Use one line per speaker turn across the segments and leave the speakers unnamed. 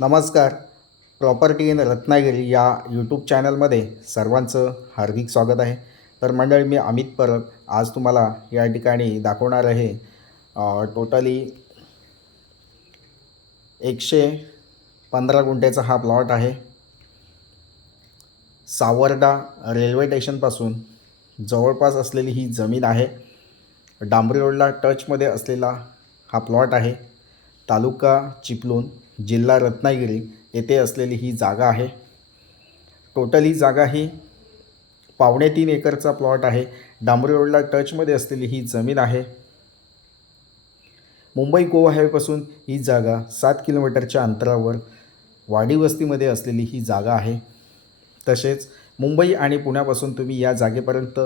नमस्कार. Property in Ratnagiri या YouTube चॅनलमध्ये सर्वांचं हार्दिक स्वागत आहे. तर मंडळी मी अमित परब. आज तुम्हाला या ठिकाणी दाखवणार आहे टोटली एकशे पंधरा गुंठ्याचा हा प्लॉट आहे. सावर्डा रेल्वे स्टेशनपासून जवळपास असलेली ही जमीन आहे. डांबरी रोडला टचमध्ये असलेला हा प्लॉट आहे. तालुका चिपलून जिल्हा रत्नागिरी येथे असलेली ही जागा आहे. टोटल ही जागा ही पावणे तीन एकरचा प्लॉट आहे. डांबरी रोडला टचमध्ये असलेली ही जमीन आहे. मुंबई गोवा हायवेपासून ही जागा सात किलोमीटरच्या अंतरावर वाडी वस्तीमध्ये असलेली ही जागा आहे. तसेच मुंबई आणि पुण्यापासून तुम्ही या जागेपर्यंत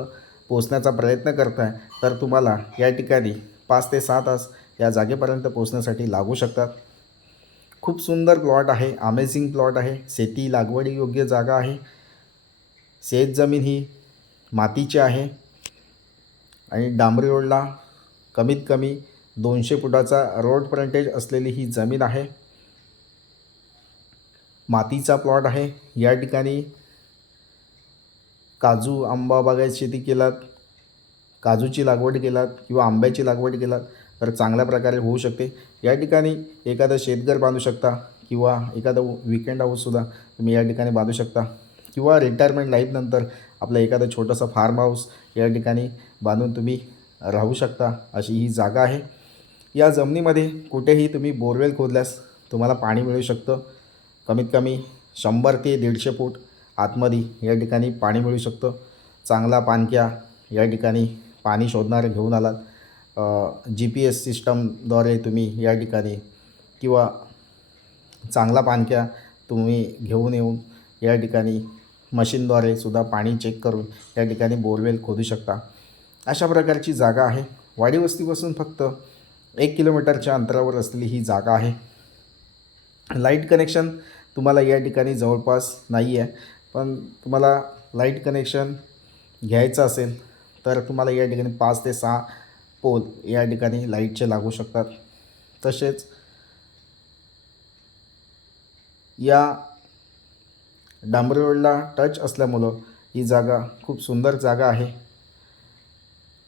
पोचण्याचा प्रयत्न करताय तर तुम्हाला या ठिकाणी पाच ते सहा तास या जागेपर्यंत पोचण्यासाठी लागू शकतात. खूप सुंदर प्लॉट आहे अमेझिंग प्लॉट आहे. शेती लागवडी योग्य जागा आहे. शेत जमीन ही मातीची आहे. आणि डांबरी रोडला कमीत कमी दोनशे फुटाचा रोड फ्रंटेज असलेली ही जमीन आहे. मातीचा प्लॉट आहे. या ठिकाणी काजू आंबा बागायत शेती केलात. काजूची लागवड केलात किंवा आंब्याची लागवड केलात. तर चांगल्या प्रकारे होऊ शकते. या ठिकाणी एखादं शेतघर बांधू शकता किंवा एखादं विकेंड हाऊससुद्धा तुम्ही या ठिकाणी बांधू शकता. किंवा रिटायरमेंट लाईफनंतर आपलं एखादं छोटंसं फार्म हाऊस या ठिकाणी बांधून तुम्ही राहू शकता अशी ही जागा आहे. या जमिनीमध्ये कुठेही तुम्ही बोरवेल खोदल्यास तुम्हाला पाणी मिळू शकतं. कमीत कमी शंभर ते दीडशे फूट आतमध्ये या ठिकाणी पाणी मिळू शकतं. चांगला पाणक्या या ठिकाणी पाणी शोधणारे घेऊन आलात. जी पी एस सिस्टमद्वारे तुम्ही या ठिकाणी किंवा चांगला पाणक्या तुम्ही घेऊन येऊन या ठिकाणी मशीनद्वारे सुद्धा पाणी चेक करून या ठिकाणी बोरवेल खोदू शकता. अशा प्रकारची जागा आहे. वाडी वस्तीपासून फक्त एक किलोमीटरच्या अंतरावर असलेली ही जागा आहे. लाइट कनेक्शन तुम्हाला या ठिकाणी जवळपास नाही आहे. पण तुम्हाला लाइट कनेक्शन घ्यायचं असेल तर तुम्हाला या ठिकाणी पाच ते सहा पोल या ठिकाणी लाईटचे लागू शकतात. तसेच या डांबरी रोडला टच असल्यामुळं ही जागा खूप सुंदर जागा आहे.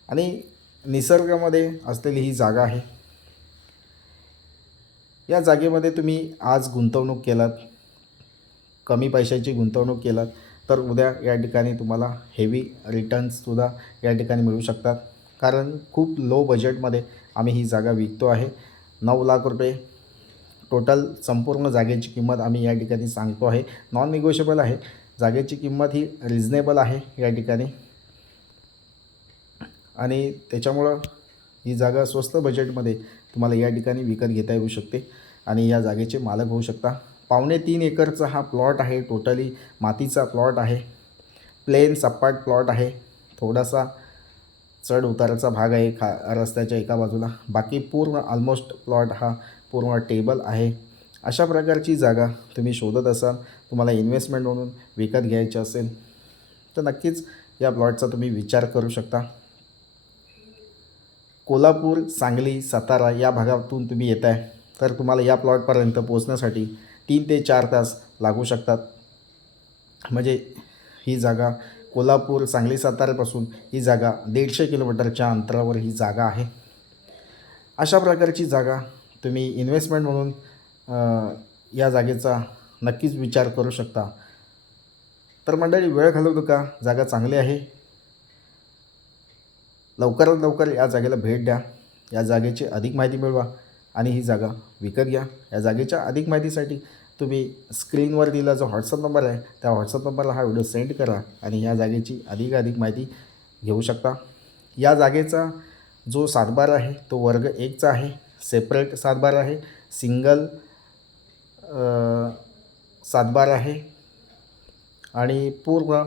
आणि निसर्गामध्ये असलेली ही जागा आहे. या जागेमध्ये तुम्ही आज गुंतवणूक केलात कमी पैशाची गुंतवणूक केलात तर उद्या या ठिकाणी तुम्हाला हेवी रिटर्न्ससुद्धा या ठिकाणी मिळू शकतात. कारण खूप लो बजेटमध्ये आम्ही ही जागा विकतो आहे. नऊ लाख रुपये टोटल संपूर्ण जागेची किंमत आम्ही या ठिकाणी सांगतो आहे. नॉन निगोशिएबल आहे. जागेची किंमत ही रिजनेबल आहे या ठिकाणी. आणि त्याच्यामुळं ही जागा स्वस्त बजेटमध्ये तुम्हाला या ठिकाणी विकत घेता येऊ शकते आणि या जागेचे मालक होऊ शकता. पावणे तीन एकरचा हा प्लॉट आहे. टोटली मातीचा प्लॉट आहे. प्लेन सपाट प्लॉट आहे. थोडासा चढ उताराचा भाग आहे खा रस्त्याच्या एका बाजूला. बाकी पूर्ण ऑलमोस्ट प्लॉट हा पूर्ण टेबल आहे. अशा प्रकारची जागा तुम्ही शोधत असाल तुम्हाला इन्व्हेस्टमेंट म्हणून विकत घ्यायची असेल तर नक्कीच या प्लॉटचा तुम्ही विचार करू शकता. कोल्हापूर सांगली सातारा या भागातून तुम्ही येत आहे तर तुम्हाला या प्लॉटपर्यंत पोचण्यासाठी तीन ते चार तास लागू शकतात. म्हणजे ही जागा कोल्हापूर सांगली साताऱ्यापासून ही जागा दीडशे किलोमीटरच्या अंतरावर ही जागा आहे. अशा प्रकारची जागा तुम्ही इन्व्हेस्टमेंट म्हणून या जागेचा नक्कीच विचार करू शकता. तर मंडळी वेळ घालवू नका. जागा चांगली आहे. लवकरात लवकर या जागेला भेट द्या. या जागेची अधिक माहिती मिळवा आणि ही जागा विकत घ्या. या जागेच्या अधिक माहितीसाठी तुम्ही स्क्रीनवर दिला जो व्हॉट्सअप नंबर आहे त्या व्हॉट्सअप नंबरला हा व्हिडिओ सेंड करा आणि या जागेची अधिकाधिक माहिती घेऊ शकता. या जागेचा जो सातबार आहे तो वर्ग एकचा आहे सेपरेट सातबार आहे सिंगल सातबार आहे आणि पूर्ण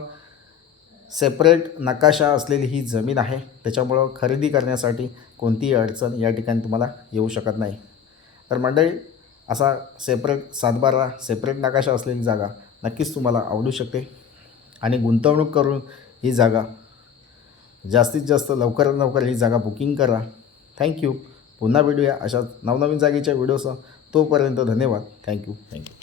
सेपरेट नकाशा असलेली ही जमीन आहे. त्याच्यामुळं खरेदी करण्यासाठी कोणतीही अडचण या ठिकाणी तुम्हाला येऊ शकत नाही. तर मंडळी असा सेपरेट सातबारा सेपरेट नकाशा असलेली जागा नक्कीच तुम्हाला आवडू शकते. आणि गुंतवणूक करून ही जागा जास्तीत जास्त लवकरात लवकर ही जागा बुकिंग करा. थँक्यू पुन्हा भेटूया अशा नवनवीन जागेच्या व्हिडिओसह तोपर्यंत धन्यवाद. Thank you thank you